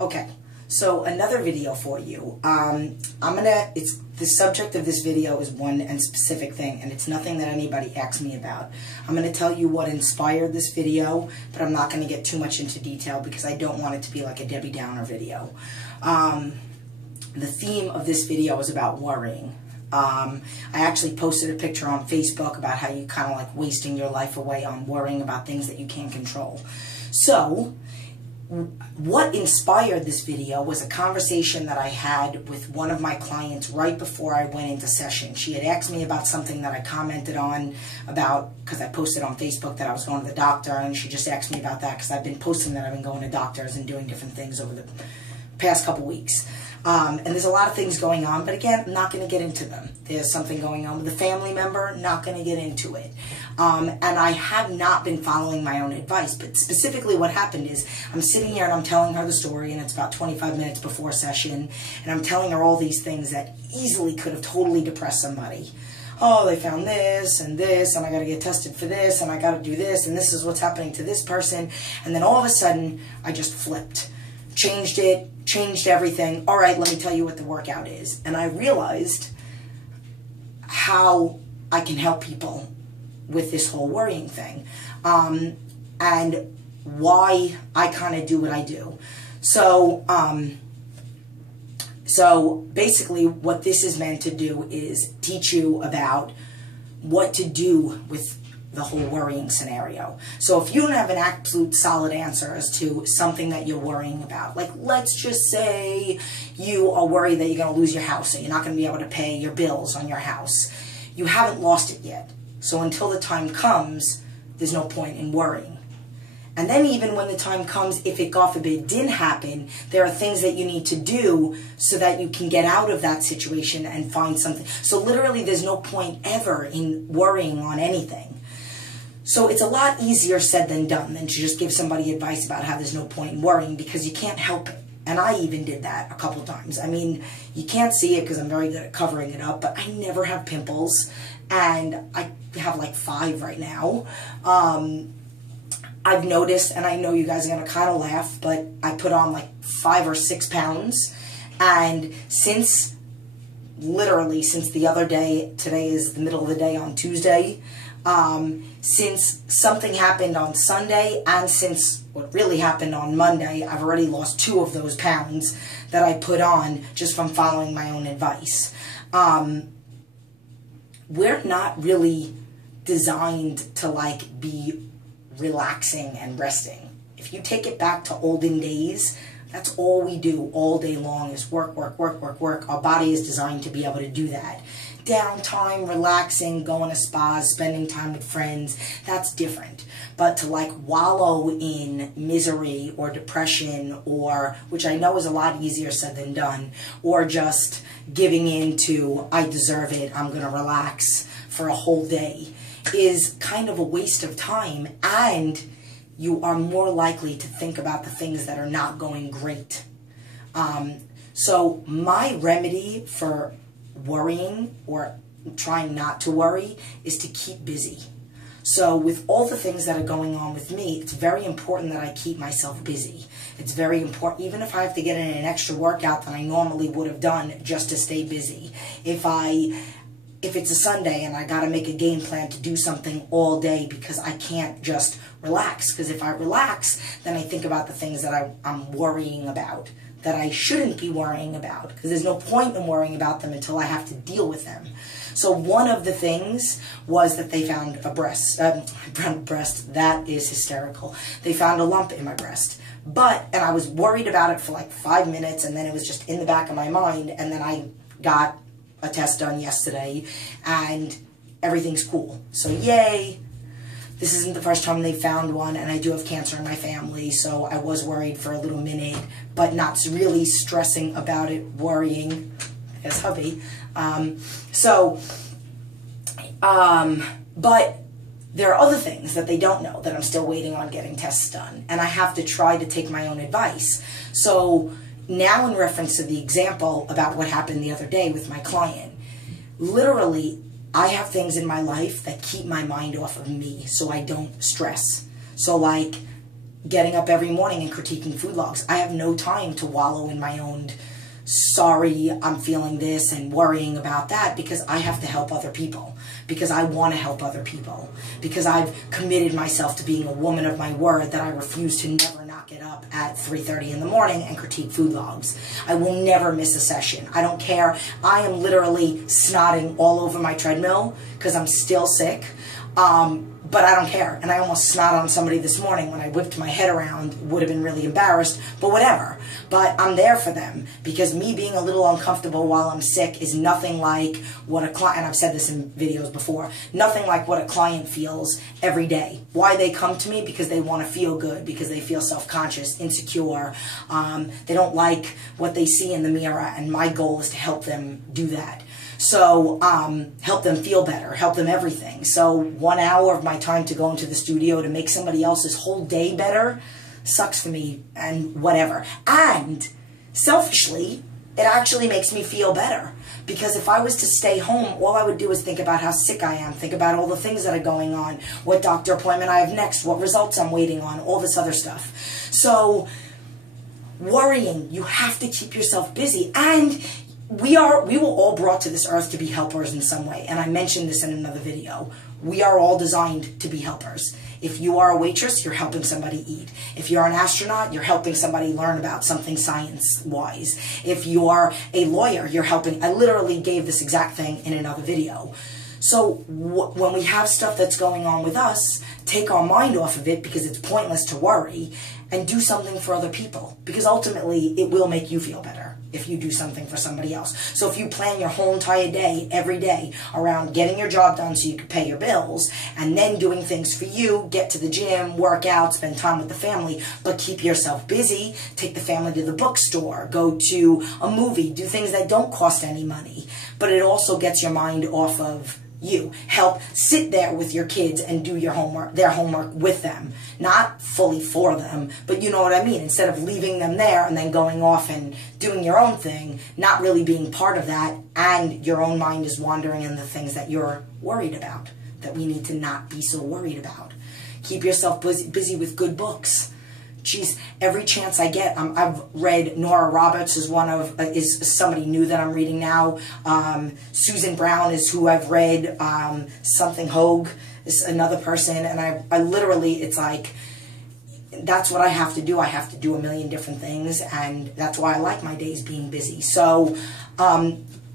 Okay, so another video for you. The subject of this video is one and specific thing, and it's nothing that anybody asks me about. I'm going to tell you what inspired this video, but I'm not going to get too much into detail because I don't want it to be like a Debbie Downer video. The theme of this video is about worrying. I actually posted a picture on Facebook about how you kind of like wasting your life away on worrying about things that you can't control. So, what inspired this video was a conversation that I had with one of my clients right before I went into session. She had asked me about something that I commented on about, because I posted on Facebook that I was going to the doctor, and she just asked me about that because I've been posting that I've been going to doctors and doing different things over the past couple weeks. And there's a lot of things going on, but again, I'm not going to get into them. There's something going on with a family member, not going to get into it. And I have not been following my own advice, but specifically what happened is I'm sitting here and I'm telling her the story, and it's about 25 minutes before session, and I'm telling her all these things that easily could have totally depressed somebody. Oh, they found this, and I got to get tested for this, and I got to do this, and this is what's happening to this person. And then all of a sudden, I just flipped. Changed it, changed everything. All right, let me tell you what the workout is. And I realized how I can help people with this whole worrying thing, and why I kind of do what I do. So, so basically what this is meant to do is teach you about what to do with the whole worrying scenario. So if you don't have an absolute solid answer as to something that you're worrying about, like let's just say you are worried that you're going to lose your house, so you're not going to be able to pay your bills on your house. You haven't lost it yet. So until the time comes, there's no point in worrying. And then even when the time comes, if it, God forbid, didn't happen, there are things that you need to do so that you can get out of that situation and find something. So literally there's no point ever in worrying on anything. So it's a lot easier said than done than to just give somebody advice about how there's no point in worrying, because you can't help it. And I even did that a couple times. I mean, you can't see it because I'm very good at covering it up, but I never have pimples, and I have like 5 right now. I've noticed, and I know you guys are going to kind of laugh, but I put on like 5 or 6 pounds, and literally since the other day, today is the middle of the day on Tuesday, since something happened on Sunday and since what really happened on Monday, I've already lost 2 of those pounds that I put on just from following my own advice. We're not really designed to like be relaxing and resting. If you take it back to olden days, that's all we do all day long is work, work, work, work, work. Our body is designed to be able to do that. Downtime, relaxing, going to spas, spending time with friends, that's different. But to like wallow in misery or depression, or, which I know is a lot easier said than done, or just giving in to, I deserve it, I'm going to relax for a whole day, is kind of a waste of time, and you are more likely to think about the things that are not going great. So my remedy for worrying or trying not to worry is to keep busy. So with all the things that are going on with me, it's very important that I keep myself busy. It's very important, even if I have to get in an extra workout than I normally would have done just to stay busy. If it's a Sunday and I got to make a game plan to do something all day because I can't just relax. Because if I relax, then I think about the things that I'm worrying about, that I shouldn't be worrying about, because there's no point in worrying about them until I have to deal with them. So one of the things was that they found a breast, that is hysterical. They found a lump in my breast. And I was worried about it for like 5 minutes, and then it was just in the back of my mind, and then I got a test done yesterday, and everything's cool. So yay. This isn't the first time they found one, and I do have cancer in my family, so I was worried for a little minute, but not really stressing about it, worrying, as hubby. But there are other things that they don't know that I'm still waiting on getting tests done, and I have to try to take my own advice. So now in reference to the example about what happened the other day with my client, literally, I have things in my life that keep my mind off of me so I don't stress. So like getting up every morning and critiquing food logs. I have no time to wallow in my own sorry, I'm feeling this and worrying about that, because I have to help other people, because I want to help other people, because I've committed myself to being a woman of my word, that I refuse to never not get up at 3:30 in the morning and critique food logs. I will never miss a session. I don't care. I am literally snotting all over my treadmill because I'm still sick. But I don't care. And I almost snot on somebody this morning when I whipped my head around. Would have been really embarrassed, but whatever. But I'm there for them, because me being a little uncomfortable while I'm sick is nothing like what a client, and I've said this in videos before, nothing like what a client feels every day. Why they come to me? Because they want to feel good, because they feel self-conscious, insecure. They don't like what they see in the mirror, and my goal is to help them do that. So help them feel better, help them everything. So 1 hour of my time to go into the studio to make somebody else's whole day better sucks for me, and whatever. And selfishly, it actually makes me feel better, because if I was to stay home, all I would do is think about how sick I am, think about all the things that are going on, what doctor appointment I have next, what results I'm waiting on, all this other stuff. So worrying, you have to keep yourself busy. And we were all brought to this earth to be helpers in some way. And I mentioned this in another video. We are all designed to be helpers. If you are a waitress, you're helping somebody eat. If you're an astronaut, you're helping somebody learn about something science-wise. If you're a lawyer, you're helping. I literally gave this exact thing in another video. So when we have stuff that's going on with us, take our mind off of it, because it's pointless to worry, and do something for other people, because ultimately it will make you feel better if you do something for somebody else. So if you plan your whole entire day, every day, around getting your job done so you can pay your bills, and then doing things for you, get to the gym, work out, spend time with the family, but keep yourself busy, take the family to the bookstore, go to a movie, do things that don't cost any money, but it also gets your mind off of you. Help sit there with your kids and do your homework, their homework with them. Not fully for them, but you know what I mean. Instead of leaving them there and then going off and doing your own thing, not really being part of that, and your own mind is wandering in the things that you're worried about, that we need to not be so worried about. Keep yourself busy with good books. Geez, every chance I get, I've read Nora Roberts is is somebody new that I'm reading now. Susan Brown is who I've read. Something Hogue is another person, and I literally, it's like, that's what I have to do. I have to do a million different things, and that's why I like my days being busy. So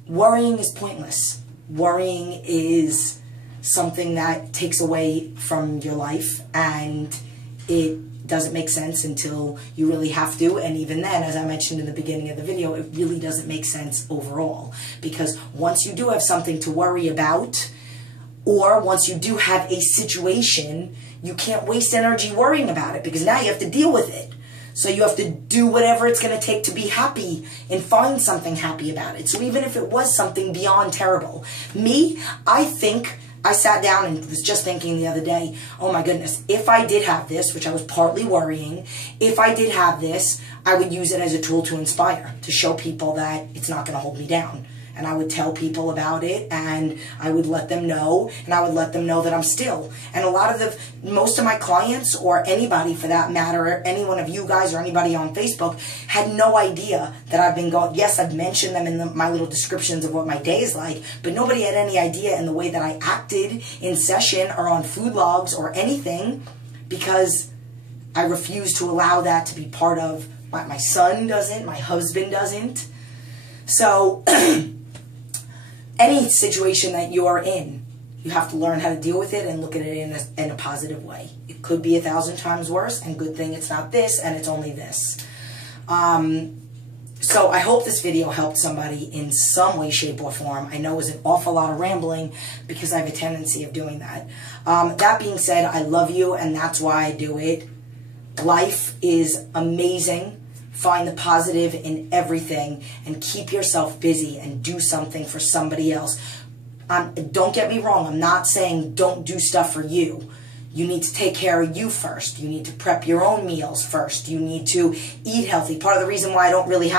worrying is pointless. Worrying is something that takes away from your life, and it doesn't make sense until you really have to. And even then, as I mentioned in the beginning of the video, it really doesn't make sense overall, because once you do have something to worry about, or once you do have a situation, you can't waste energy worrying about it, because now you have to deal with it. So you have to do whatever it's going to take to be happy and find something happy about it. So even if it was something beyond terrible, I sat down and was just thinking the other day, oh my goodness, if I did have this, which I was partly worrying, if I did have this, I would use it as a tool to inspire, to show people that it's not going to hold me down. And I would tell people about it, and I would let them know, and I would let them know that I'm still. And most of my clients, or anybody for that matter, any one of you guys or anybody on Facebook, had no idea that I've been going. Yes, I've mentioned them in my little descriptions of what my day is like, but nobody had any idea in the way that I acted in session or on food logs or anything, because I refuse to allow that to be part of my son doesn't, my husband doesn't. So any situation that you're in, you have to learn how to deal with it and look at it in a positive way. It could be 1,000 times worse, and good thing it's not this, and it's only this. So I hope this video helped somebody in some way, shape, or form. I know it was an awful lot of rambling, because I have a tendency of doing that. That being said, I love you, and that's why I do it. Life is amazing. Find the positive in everything, and keep yourself busy and do something for somebody else. Don't get me wrong. I'm not saying don't do stuff for you. You need to take care of you first. You need to prep your own meals first. You need to eat healthy. Part of the reason why I don't really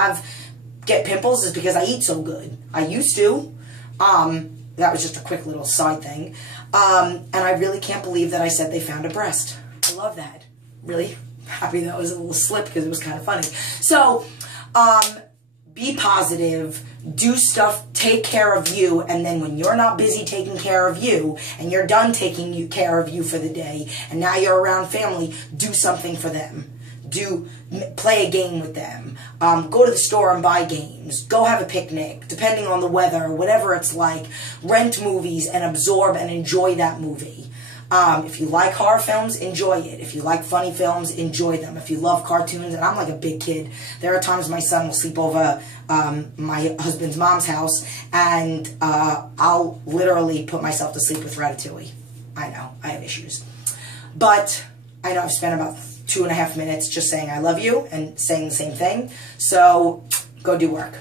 get pimples is because I eat so good. I used to. That was just a quick little side thing. And I really can't believe that I said they found a breast. I love that. Really? happy that was a little slip because it was kind of funny. So, be positive, do stuff, take care of you, and then when you're not busy taking care of you, and you're done taking care of you for the day, and now you're around family, do something for them. Play a game with them. Go to the store and buy games. Go have a picnic, depending on the weather, whatever it's like. Rent movies and absorb and enjoy that movie. If you like horror films, enjoy it. If you like funny films, enjoy them. If you love cartoons, and I'm like a big kid, there are times my son will sleep over my husband's mom's house, and I'll literally put myself to sleep with Ratatouille. I know, I have issues. But I know I've spent about 2.5 minutes just saying I love you and saying the same thing. So go do work.